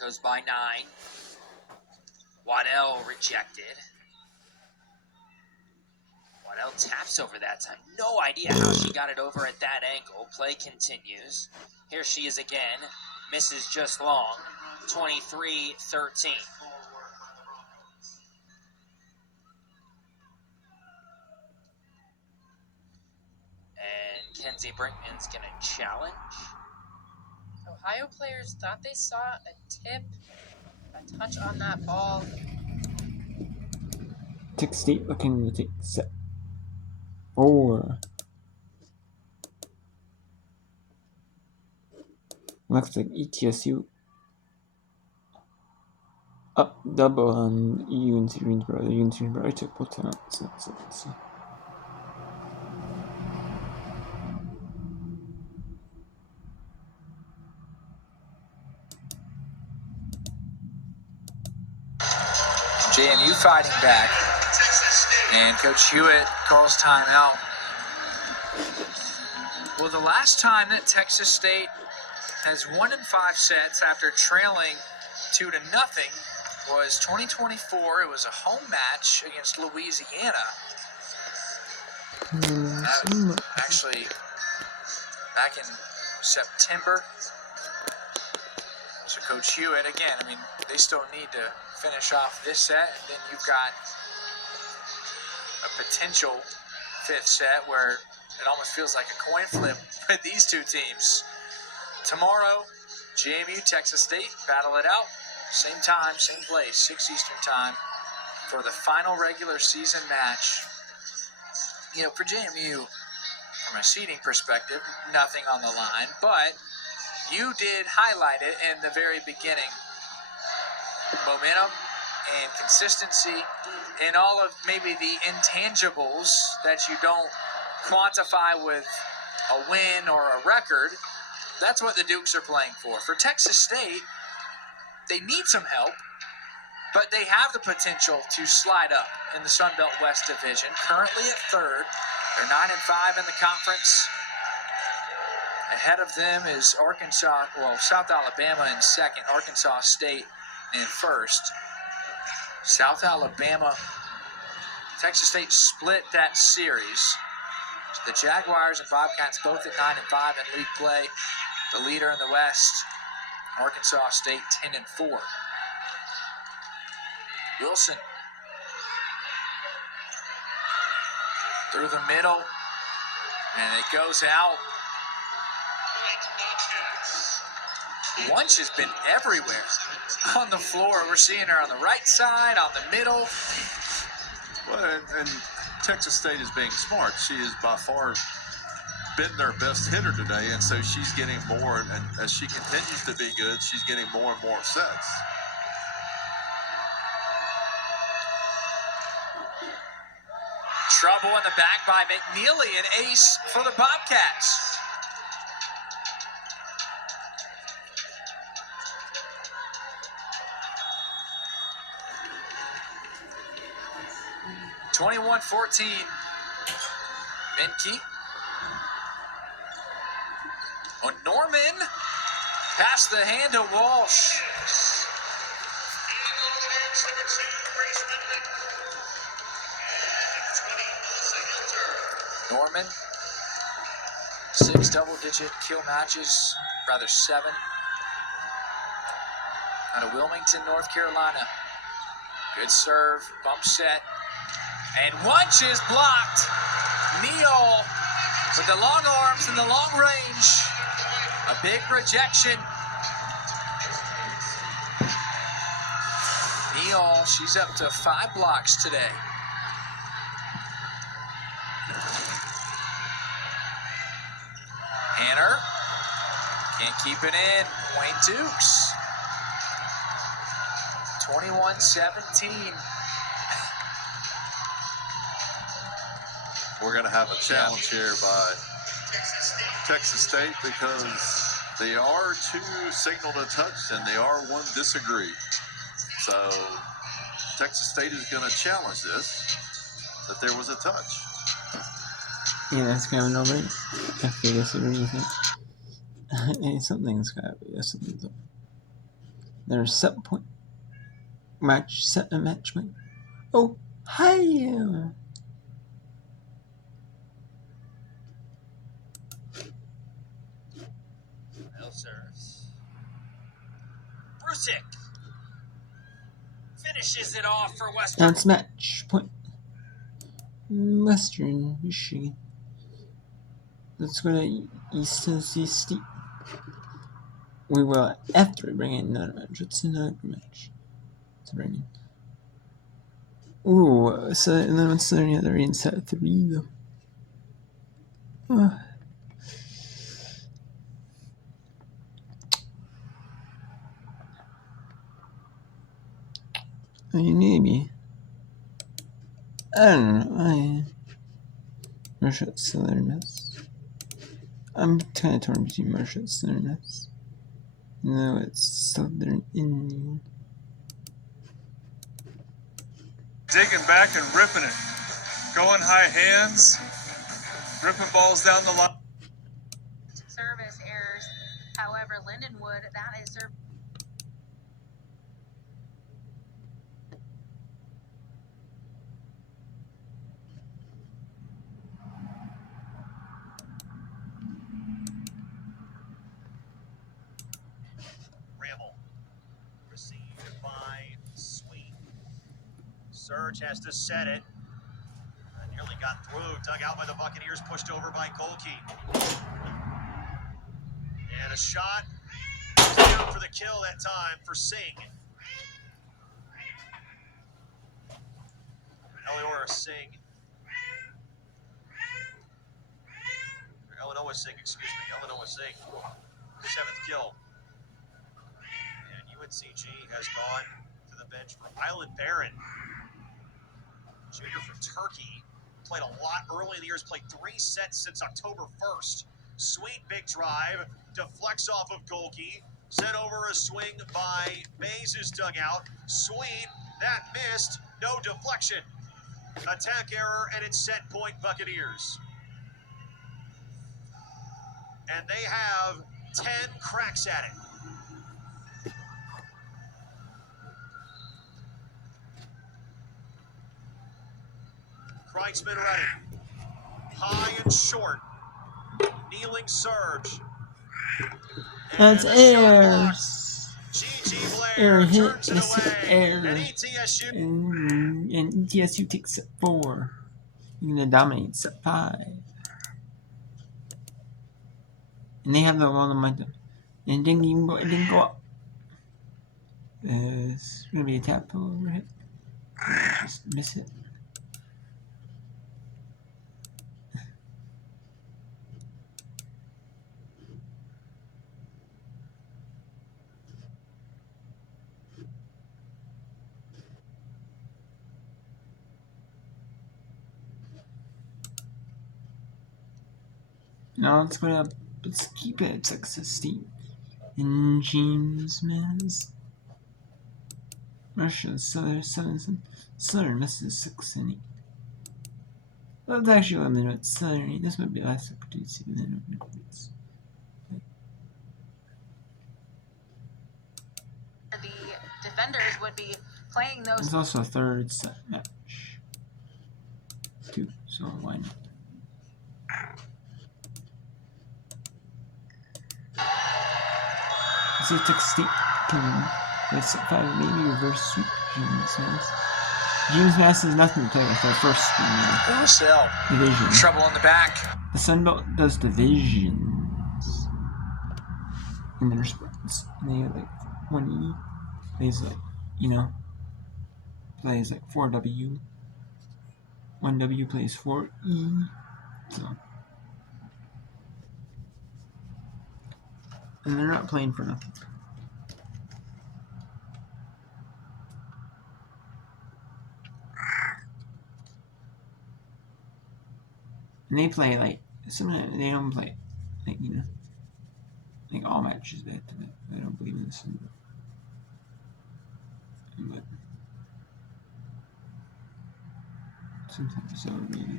goes by 9. Waddell rejected. Waddell taps over that time. No idea how she got it over at that angle. Play continues. Here she is again. Misses just long. 23-13. And Kenzie Brinkman's going to challenge. Ohio players thought they saw a tip, a touch on that ball. Texas State looking to take set 4. Looks like ETSU up double on UNC Greensboro. The UNC Greensboro took both times. So. JMU fighting back. And Coach Hewitt calls timeout. Well, the last time that Texas State has won in 5 sets after trailing 2-0 was 2024. It was a home match against Louisiana. Actually, back in September. So Coach Hewitt, again, I mean, they still need to finish off this set, and then you've got a potential 5th set where it almost feels like a coin flip with these two teams. Tomorrow, JMU, Texas State, battle it out. Same time, same place, 6 Eastern time for the final regular season match. You know, for JMU, from a seeding perspective, nothing on the line, but you did highlight it in the very beginning. Momentum and consistency and all of maybe the intangibles that you don't quantify with a win or a record. That's what the Dukes are playing for. For Texas State, they need some help, but they have the potential to slide up in the Sun Belt West Division. Currently at 3rd. They're 9-5 in the conference. Ahead of them is South Alabama in 2nd, Arkansas State in 1st. South Alabama, Texas State split that series. The Jaguars and Bobcats both at 9-5 in league play. The leader in the West, Arkansas State, 10-4. Wilson through the middle, and it goes out. Wunsch has been everywhere on the floor. We're seeing her on the right side, on the middle. Well, and Texas State is being smart. She has by far been their best hitter today, and so she's getting more. And as she continues to be good, she's getting more and more sets. Trouble in the back by McNeely, an ace for the Bobcats. (21-14). Menke. Oh, Norman past the hand to Walsh. Norman, 6 double-digit kill matches, rather 7. Out of Wilmington, North Carolina. Good serve, bump set. And Wunsch is blocked. Neal with the long arms and the long range. A big rejection. Neal, she's up to 5 blocks today. Hanner can't keep it in. Wayne Dukes. 21-17. We're going to have a challenge here by Texas State because they are 2 signaled a touch and they are 1 disagree. So Texas State is going to challenge this, that there was a touch. Yeah, that's kind of no right. If they disagree, you think? Something's got to be. Something's up. There's 7 point match, 7 match point. Oh, Ohio. No serves. Brusick finishes it off for Western. Now it's match point. Western Michigan. Let's go to East Tennessee State. We will, after we bring in another match. What's another match to bring in? Ooh, so, and then what's the other inside 3 though? I mean, maybe. I don't know. Marshall Southern Miss. I'm kind of torn between Marshall and Southern Miss. No, it's Southern Indian. Digging back and ripping it. Going high hands. Ripping balls down the line. Service errors. However, Lindenwood, that is service. Ramble. Received by Sweet. Surge has to set it. Nearly got through. Dug out by the Buccaneers. Pushed over by Golke. And a shot. Down for the kill that time for Singh. Eleanor Singh. Illinois Singh, excuse me. Illinois Singh. 7th kill. And UNCG has gone to the bench for Island Barron. Junior from Turkey. Played a lot early in the year. Has played 3 sets since October 1st. Sweet big drive. Deflects off of Golke. Sent over a swing by Mays' dugout. Sweet. That missed. No deflection. Attack error, and it's set point Buccaneers. And they have 10 cracks at it. Kreitzman ready. High and short. Kneeling surge. That's air. Air hit. It's air. And ETSU. And ETSU takes set 4. You're gonna dominate set 5. And they have the one momentum. And it didn't go up. It's gonna be a tap overhit. Just miss it. Now let's keep it at Texas State. And James Miss. Russia, Southern Miss 6 and 8. That's actually what I'm at Southern 8. This might be last opportunity than Nicholls. The defenders would be playing those. There's also a 3rd set match. 2, so why not? So Texas State can with set 5 maybe reverse sweep James Mass. James Mass has nothing to play with their first division. Trouble in the back. The Sun Belt does divisions in their sports. And they have like 1E plays like, plays like 4W. 1W plays 4E. So. And they're not playing for nothing. And they play like, sometimes they don't play like, like all matches back to back. I don't believe in this. But sometimes so maybe.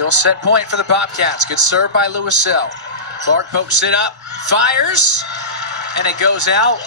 Still set point for the Bobcats. Good serve by Lewisell. Clark pokes it up, fires, and it goes out.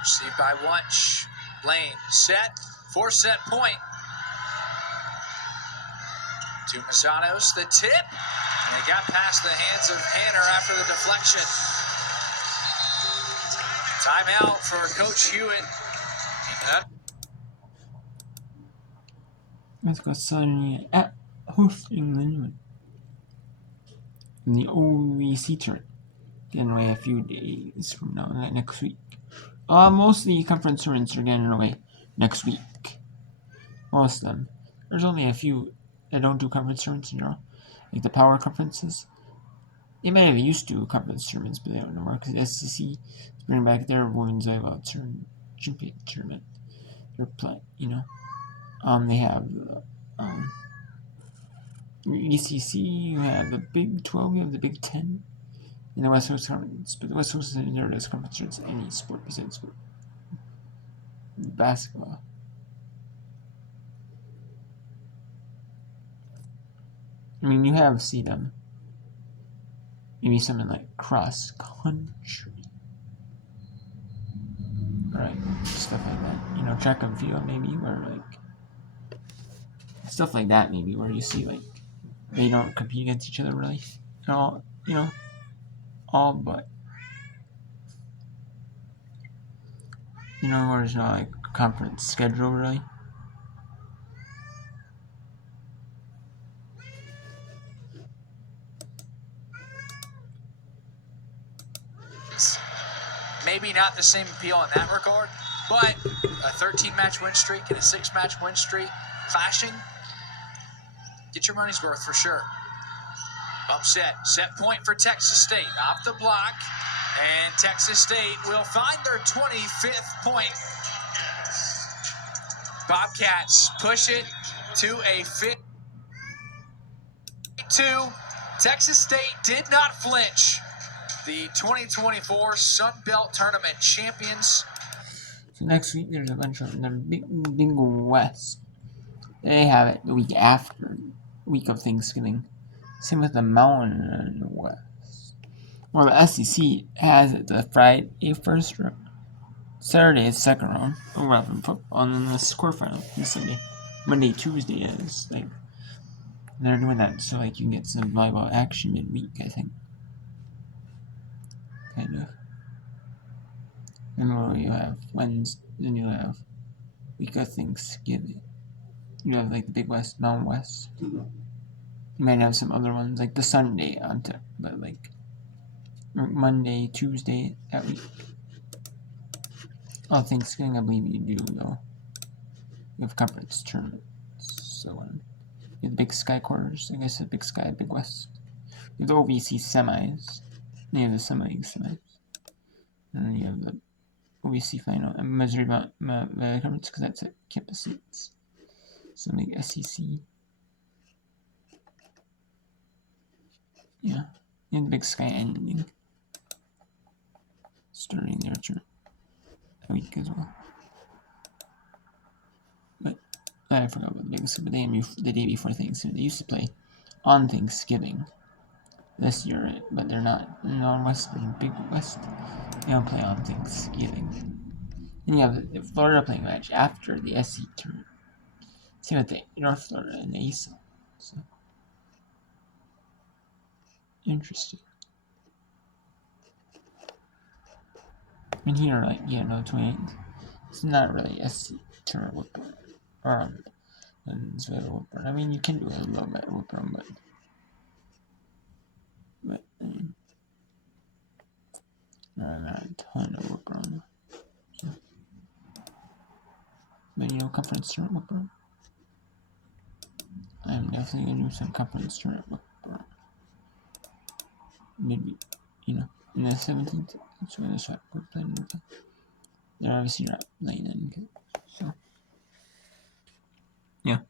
Received by Wunsch. Lane set, 4-set point. To Mazzanos, the tip. And they got past the hands of Hanner after the deflection. Timeout for Coach Hewitt. Let's go Southern at hosting Lindenwood in the OVC tournament. Getting away a few days from now, next week. Most of the conference tournaments are getting away next week. Most of them. There's only a few that don't do conference tournaments in general, like the power conferences. They may have used to conference tournaments, but they don't know more because the SEC is bringing back their women's volleyball champion tournament. They're playing, they have the ECC, you have the Big 12, you have the Big 10, and the West Coast Conference. But the West Coast is never does conference tournaments any sport besides sport. Basketball. I mean, you have see them. Maybe something like cross country, right? Stuff like that. Track and field maybe, where like stuff like that maybe, where you see like they don't compete against each other really. All but where there's no like conference schedule really. Maybe not the same appeal in that regard, but a 13-match win streak and a 6-match win streak clashing, get your money's worth for sure. Bump set point for Texas State, off the block, and Texas State will find their 25th point. Bobcats push it to a 5-2. Texas State did not flinch. The 2024 Sun Belt Tournament champions. So next week there's a bunch of the Big West. They have it the week after, week of Thanksgiving. Same with the Mountain West. Well, the SEC has it the Friday first round, Saturday is second round, overall from football, and then the quarterfinal is Sunday. Monday, Tuesday is like they're doing that so like you can get some volleyball action midweek, I think. Kind of. And you have Wednesday, then you have week of Thanksgiving. You have like the Big West, Mountain West. You might have some other ones like the Sunday on top, but like Monday, Tuesday that week. Oh, Thanksgiving I believe you do though. You have conference tournaments, so on. You have the Big Sky quarters, I guess the Big Sky, Big West. You have the OVC semis. Then you have the semis. And then you have the OVC final and Missouri Valley Conference because that's at campus seats. So like SEC. Yeah. And the Big Sky ending. Starting their turn a week as well. But I forgot about the Big Sky, but the day before Thanksgiving. They used to play on Thanksgiving this year, but they're not non-West, Big West. They don't play on Thanksgiving. And you have Florida playing a match after the SC tournament. Same with the North Florida and the ASA. So interesting. And here, like, 28th. It's not really SC tournament whip or it's really whip. I mean, you can do a little bit of whip, but not a ton of whip run. So, but conference tournament whip run. I'm definitely gonna do some conference tournament whip run. Maybe, in the 17th. That's when we're playing with them. They're obviously not playing in, so yeah,